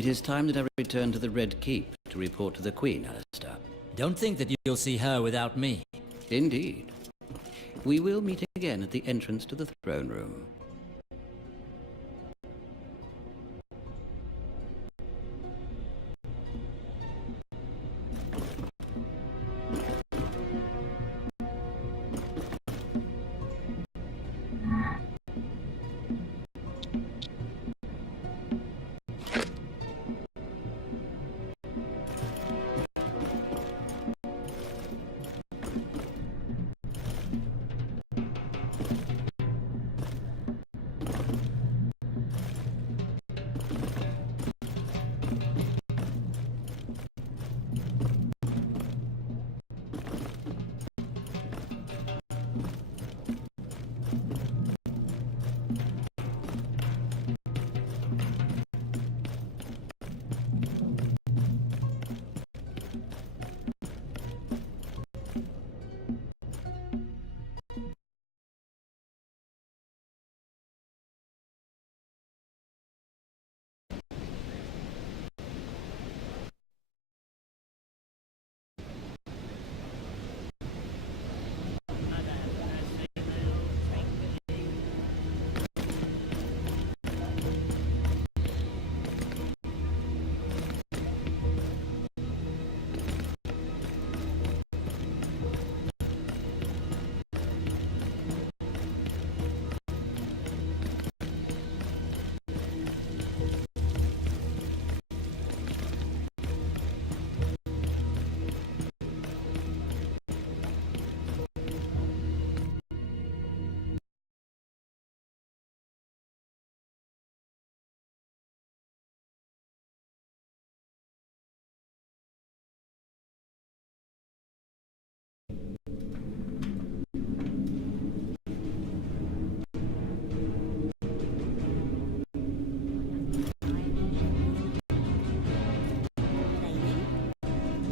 It is time that I return to the Red Keep to report to the Queen, Alistair. Don't think that you'll see her without me. Indeed. We will meet again at the entrance to the throne room.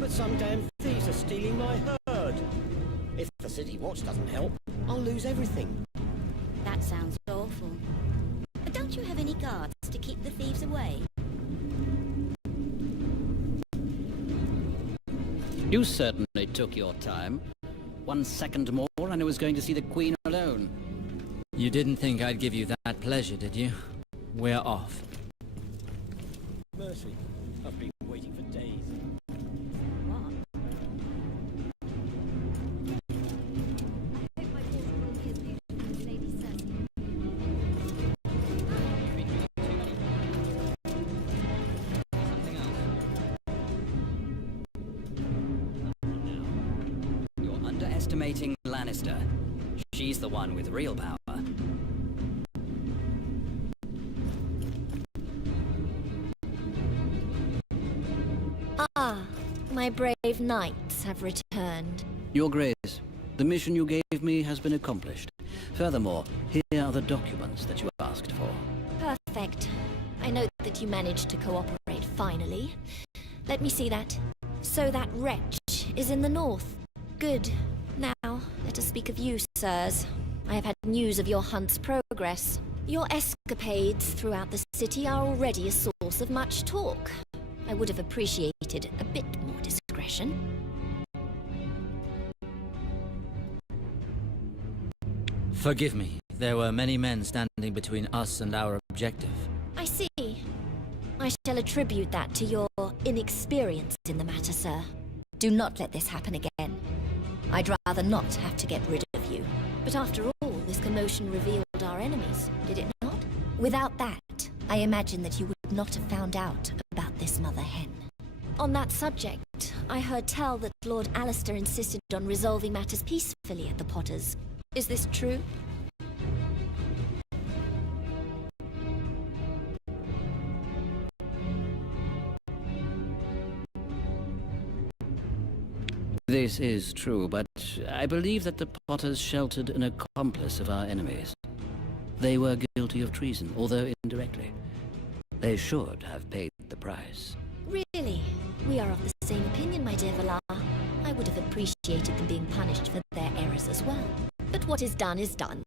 Some damn thieves are stealing my herd. If the city watch doesn't help, I'll lose everything. That sounds awful. But don't you have any guards to keep the thieves away? You certainly took your time. 1 second more and I was going to see the Queen alone. You didn't think I'd give you that pleasure, did you? We're off. Mercy, I've been waiting for days. Underestimating Lannister. She's the one with real power. Ah, my brave knights have returned. Your Grace, the mission you gave me has been accomplished. Furthermore, here are the documents that you asked for. Perfect. I know that you managed to cooperate finally. Let me see that. So that wretch is in the north. Good. Now, let us speak of you, sirs. I have had news of your hunt's progress. Your escapades throughout the city are already a source of much talk. I would have appreciated a bit more discretion. Forgive me. There were many men standing between us and our objective. I see. I shall attribute that to your inexperience in the matter, sir. Do not let this happen again. I'd rather not have to get rid of you. But after all, this commotion revealed our enemies, did it not? Without that, I imagine that you would not have found out about this mother hen. On that subject, I heard tell that Lord Alistair insisted on resolving matters peacefully at the Potters. Is this true? This is true, but I believe that the Potters sheltered an accomplice of our enemies. They were guilty of treason, although indirectly. They should have paid the price. Really? We are of the same opinion, my dear Valar. I would have appreciated them being punished for their errors as well. But what is done is done.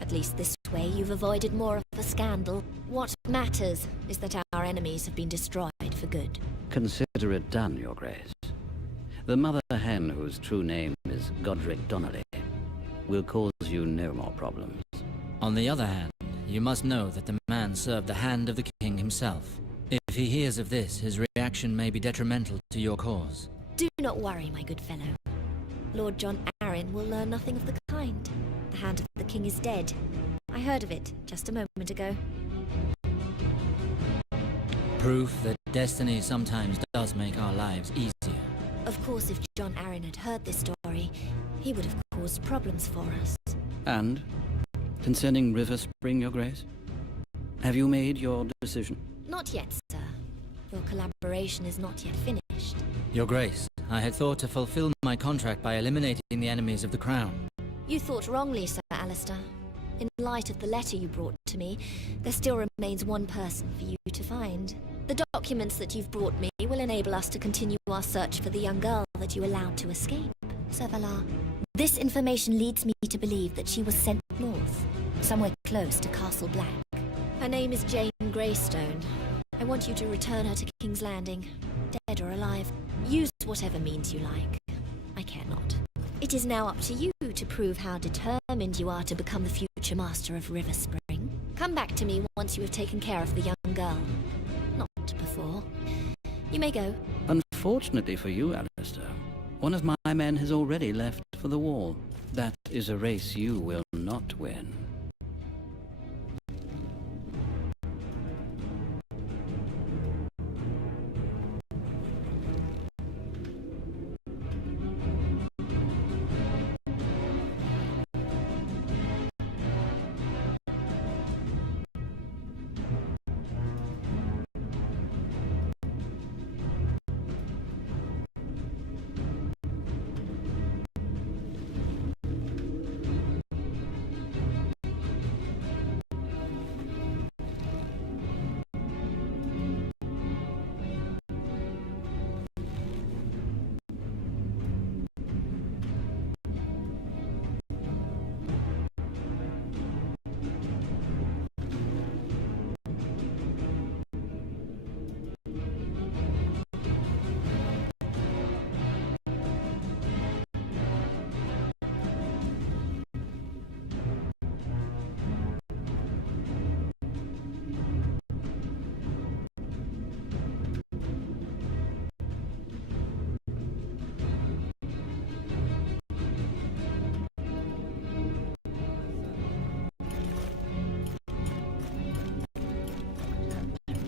At At least this way you've avoided more of a scandal. What matters is that our enemies have been destroyed for good. Consider it done, Your Grace. The mother hen, whose true name is Godric Donnelly, will cause you no more problems. On the other hand, you must know that the man served the hand of the king himself. If he hears of this, his reaction may be detrimental to your cause. Do not worry, my good fellow. Lord John Arryn will learn nothing of the kind. The hand of the king is dead. I heard of it just a moment ago. Proof that destiny sometimes does make our lives easier. Of course, if John Arryn had heard this story, he would have caused problems for us. And, concerning River Spring, Your Grace? Have you made your decision? Not yet, sir. Your collaboration is not yet finished. Your Grace, I had thought to fulfill my contract by eliminating the enemies of the Crown. You thought wrongly, Sir Alistair. In light of the letter you brought to me, there still remains one person for you to find. The documents that you've brought me will enable us to continue our search for the young girl that you allowed to escape, Sir Valar. This information leads me to believe that she was sent north, somewhere close to Castle Black. Her name is Jane Greystone. I want you to return her to King's Landing, dead or alive. Use whatever means you like. I care not. It is now up to you to prove how determined you are to become the future master of River Spring. Come back to me once you have taken care of the young girl. Not before. You may go. Unfortunately for you, Alistair, one of my men has already left for the wall. That is a race you will not win.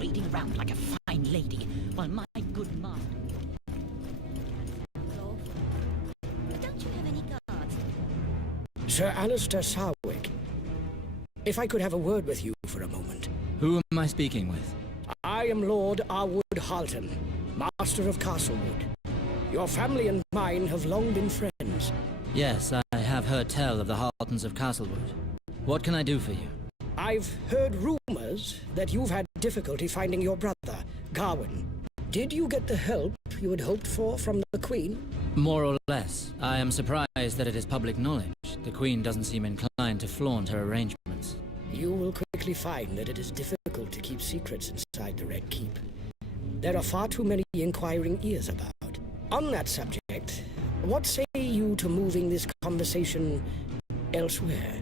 Wading around like a fine lady, while my good master... But don't you have any guards? Sir Alistair Sarwick, if I could have a word with you for a moment. Who am I speaking with? I am Lord Arwood Halton, Master of Castlewood. Your family and mine have long been friends. Yes, I have heard tell of the Haltons of Castlewood. What can I do for you? I've heard rumors that you've had difficulty finding your brother, Gawain. Did you get the help you had hoped for from the Queen? More or less. I am surprised that it is public knowledge. The Queen doesn't seem inclined to flaunt her arrangements. You will quickly find that it is difficult to keep secrets inside the Red Keep. There are far too many inquiring ears about. On that subject, what say you to moving this conversation elsewhere?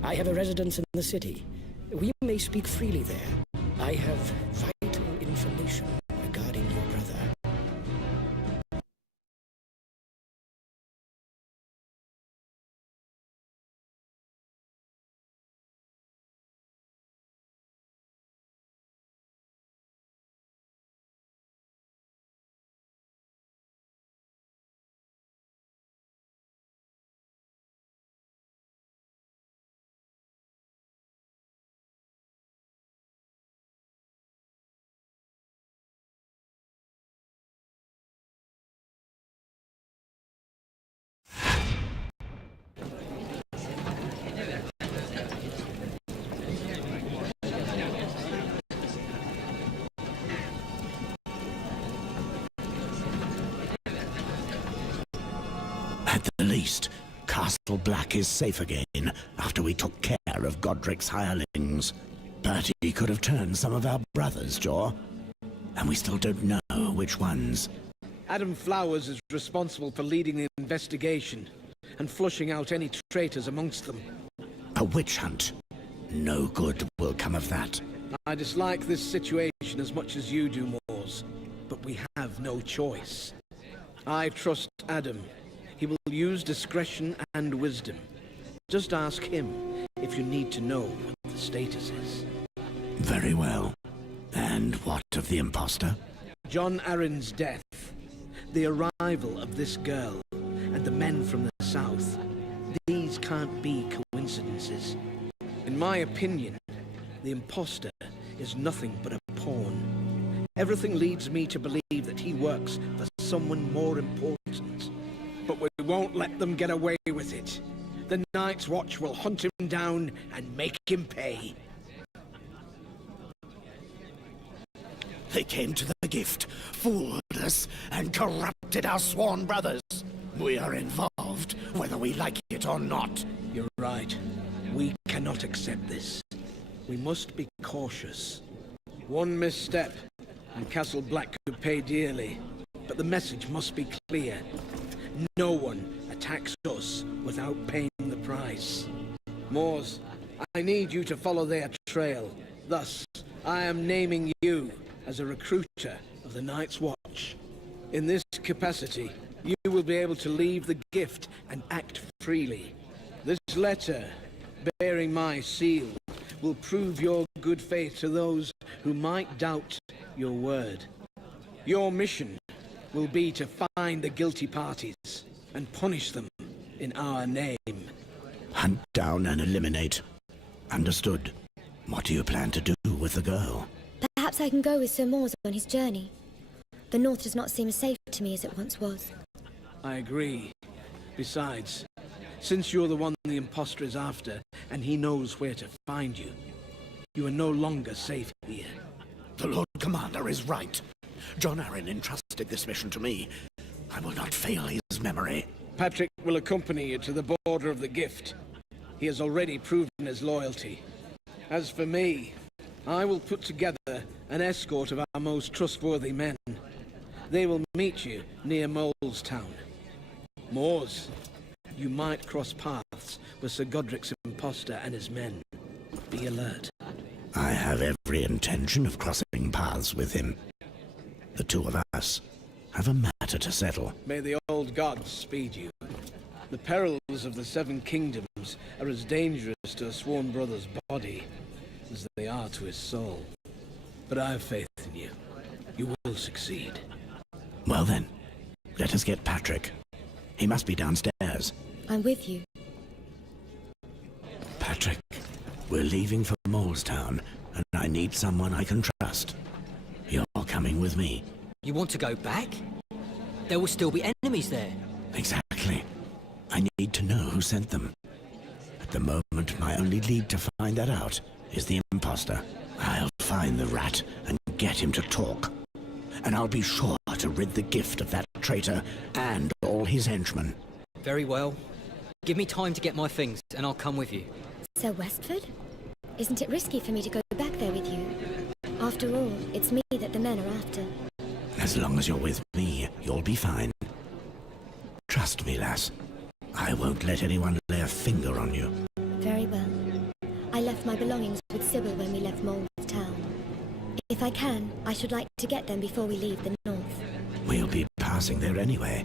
I have a residence in the city. We may speak freely there. I have vital information regarding your brother. At the least, Castle Black is safe again after we took care pair of Godric's hirelings. But he could have turned some of our brothers, Jor. And we still don't know which ones. Adam Flowers is responsible for leading the investigation and flushing out any traitors amongst them. A witch hunt. No good will come of that. I dislike this situation as much as you do, Moors, but we have no choice. I trust Adam. He will use discretion and wisdom. Just ask him if you need to know what the status is. Very well. And what of the imposter? John Arryn's death, the arrival of this girl, and the men from the south. These can't be coincidences. In my opinion, the imposter is nothing but a pawn. Everything leads me to believe that he works for someone more important. But we won't let them get away with it. The Night's Watch will hunt him down and make him pay. They came to the gift, fooled us, and corrupted our sworn brothers. We are involved, whether we like it or not. You're right. We cannot accept this. We must be cautious. One misstep, and Castle Black could pay dearly. But the message must be clear. No one attacks us without paying the price. Moors, I need you to follow their trail. Thus, I am naming you as a recruiter of the Night's Watch. In this capacity, you will be able to leave the gift and act freely. This letter, bearing my seal, will prove your good faith to those who might doubt your word. Your mission will be to find the guilty parties and punish them in our name. Hunt down and eliminate. Understood. What do you plan to do with the girl? Perhaps I can go with Sir Moors on his journey. The North does not seem as safe to me as it once was. I agree. Besides, since you're the one the imposter is after, and he knows where to find you, you are no longer safe here. The Lord Commander is right. Jon Arryn entrusted this mission to me. I will not fail his memory. Patrick will accompany you to the border of the gift. He has already proven his loyalty. As for me, I will put together an escort of our most trustworthy men. They will meet you near Molestown. Moors, you might cross paths with Sir Godric's imposter and his men. Be alert. I have every intention of crossing paths with him. The two of us have a matter to settle. May the old gods speed you. The perils of the Seven Kingdoms are as dangerous to a sworn brother's body as they are to his soul. But I have faith in you. You will succeed. Well then, let us get Patrick. He must be downstairs. I'm with you. Patrick, we're leaving for Molestown, and I need someone I can trust. You're coming with me. You want to go back? There will still be enemies there. Exactly. I need to know who sent them. At the moment, my only lead to find that out is the imposter. I'll find the rat and get him to talk. And I'll be sure to rid the gift of that traitor and all his henchmen. Very well. Give me time to get my things, and I'll come with you. Sir Westford? Isn't it risky for me to go back there with you? After all, it's me that the men are after. As long as you're with me, you'll be fine. Trust me, lass. I won't let anyone lay a finger on you. Very well. I left my belongings with Sybil when we left Molestown. If I can, I should like to get them before we leave the North. We'll be passing there anyway.